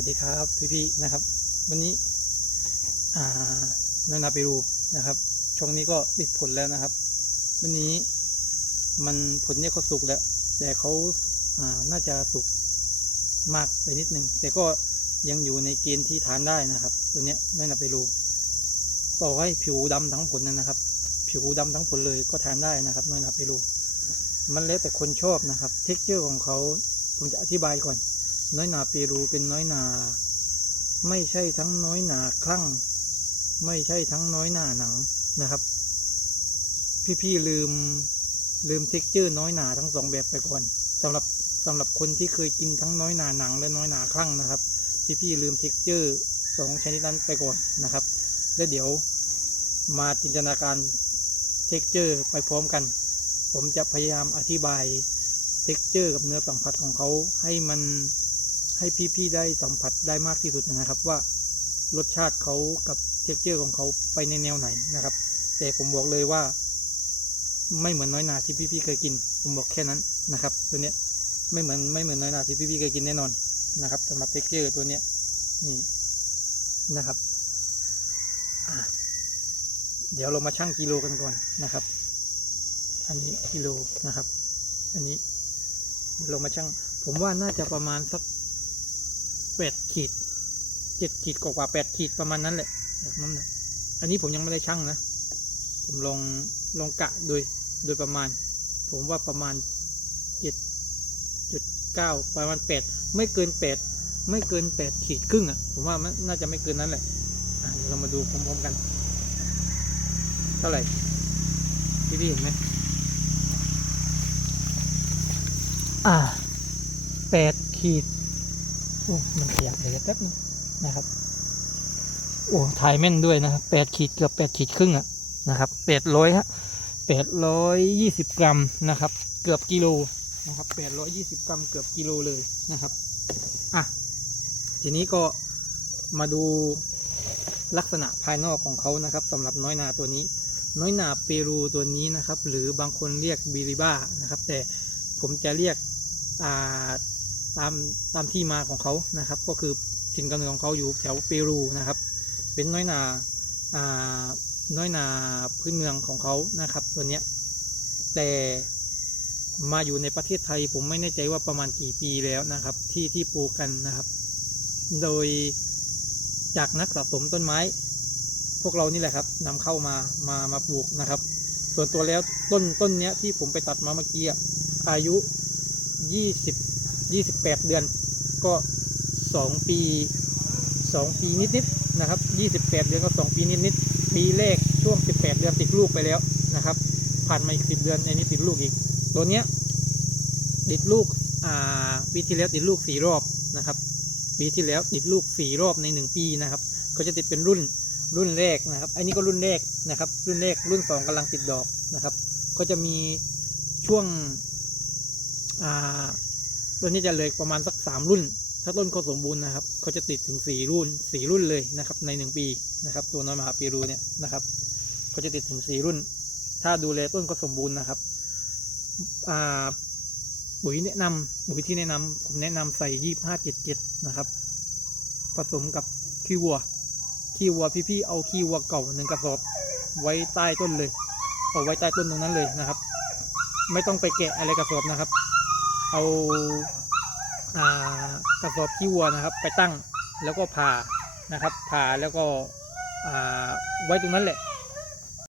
วัสดีครับพี่ๆนะครับ วันนี้อ่านานาเปรูนะครับ ช่วงนี้ก็ติดผลแล้วนะครับ วันนี้มันผลเนี่ยเขาสุกแล้ว แต่เขาอ่าน่าจะสุกมากไปนิดนึง แต่ก็ยังอยู่ในเกณฑ์ที่ทานได้นะครับ ตัวเนี้ยนานาเปรูต่อให้ผิวดำทั้งผลนั่นนะครับ ผิวดำทั้งผลเลยก็ทานได้นะครับนานาเปรูมันแล้วแต่คนชอบนะครับ เท็กเจอร์ของเขาผมจะอธิบายก่อน น้อยหนาเปรูเป็นน้อยหนา ไม่ใช่ทั้งน้อยหนาคลั่ง ไม่ใช่ทั้งน้อยหนาหนังนะครับ พี่ๆลืมลืมเท็กเจอร์น้อยหนาทั้งสองแบบไปก่อนสำหรับสำหรับคนที่เคยกินทั้งน้อยหนาหนังและน้อยหนาคลั่งนะครับ พี่ๆลืมเท็กเจอร์สองชนิดนั้นไปก่อนนะครับ แล้วเดี๋ยวมาจินตนาการเท็กเจอร์ไปพร้อมกัน ผมจะพยายามอธิบายเท็กเจอร์กับเนื้อสัมผัสของเขาให้มัน ให้พี่ๆได้สัมผัสได้มากที่สุดนะครับว่ารสชาติเขากับเท็กเจอร์ของเขาไปในแนวไหนนะครับ แต่ผมบอกเลยว่า ไม่เหมือนน้อยนาที่พี่ๆเคยกิน ผมบอกแค่นั้นนะครับ ตัวเนี้ยไม่เหมือนไม่เหมือนน้อยนาที่พี่ๆเคยกินแน่นอนนะครับสำหรับเท็กเจอร์ตัวเนี้ยนี่นะครับเดี๋ยวเรามาชั่งกิโลกันก่อนนะครับ อันนี้กิโลนะครับ อันนี้เรามาชั่ง ผมว่าน่าจะประมาณสัก แปดขีดเจ็ดขีดกว่าแปดขีดประมาณนั้นแหละจากน้ำนักอันนี้ผมยังไม่ได้ชั่งนะ ผมลองลองกะโดยโดยประมาณ ผมว่าประมาณเจ็ดจุดเก้าประมาณแปดไม่เกินแปดไม่เกินแปดขีดครึ่งอะผมว่ามันน่าจะไม่เกินนั้นแหละเดี๋ยวเรามาดูพร้อมๆกัน เท่าไหร่พี่ๆเห็นไหมอ่าแปดขีด โอ้มันขยับเดี๋ยแป๊บนึงนะครับ โอ้ถ่ายแม่นด้วยนะครับแปดขีดเกือบแปดขีดครึ่งอะนะครับแปดร้อยฮะแปดร้อยยี่สิบกรัมนะครับ เกือบกิโลนะครับแปดร้อยยี่สิบกรัมเกือบกิโลเลยนะครับอะทีนี้ก็มาดูลักษณะภายนอกของเขานะครับสำหรับน้อยนาตัวนี้ น้อยนาเปรูตัวนี้นะครับ หรือบางคนเรียกบิริบ้านะครับ แต่ผมจะเรียกอ่า ตามตามที่มาของเขานะครับ ก็คือถิ่นกำเนิดของเขาอยู่แถวเปรูนะครับ เป็นน้อยนาอ่าน้อยนาพื้นเมืองของเขานะครับ ตัวเนี้ยแต่มาอยู่ในประเทศไทยผมไม่แน่ใจว่าประมาณกี่ปีแล้วนะครับ ที่ที่ปลูกกันนะครับ โดยจากนักสะสมต้นไม้ พวกเรานี่แหละครับนำเข้ามามามาปลูกนะครับ ส่วนตัวแล้วต้นต้นเนี้ยที่ผมไปตัดมาเมื่อกี้อายุยี่ สิบยี่สิบแปดเดือน ก็สองปีสองปีนิดๆนะครับยี่สิบแปดเดือนก็สองปีนิดๆปีแรกช่วงสิบแปดเดือนติดลูกไปแล้วนะครับ ผ่านมาอีกสิบเดือนในนี้ติดลูกอีก ตัวเนี้ยติดลูกอ่าปีที่แล้วติดลูกสี่รอบนะครับ ปีที่แล้วติดลูกสี่รอบในหนึ่งปีนะครับเขาจะติดเป็นรุ่นรุ่นแรกนะครับ อันนี้ก็รุ่นแรกนะครับ รุ่นแรกรุ่นสองกำลังติดดอกนะครับ ก็จะมีช่วงอ่า ตัวนี้จะเหลยประมาณสักสามรุ่น ถ้าต้นเขาสมบูรณ์นะครับเขาจะติดถึงสี่รุ่นสี่รุ่นเลยนะครับ ในหนึ่งปีนะครับ ตัวน้อยมหาปีรูเนี่ยนะครับเขาจะติดถึงสี่รุ่น ถ้าดูแลต้นเขาสมบูรณ์นะครับอ่าปุ๋ยแนะนำปุ๋ยที่แนะนำผมแนะนำใส่ยี่ห้าเจ็ดเจ็ดนะครับ ผสมกับขี้วัวขี้วัวพี่ๆเอาขี้วัวเก่าหนึ่งกระสอบ ไว้ใต้ต้นเลยเอาไว้ใต้ต้นตรงนั้นเลยนะครับ ไม่ต้องไปแกะอะไรกระสอบนะครับ เอากระสอบขี้วัวนะครับ ไปตั้งแล้วก็ผ่านะครับ ผ่าแล้วก็ไว้ตรงนั้นแหละ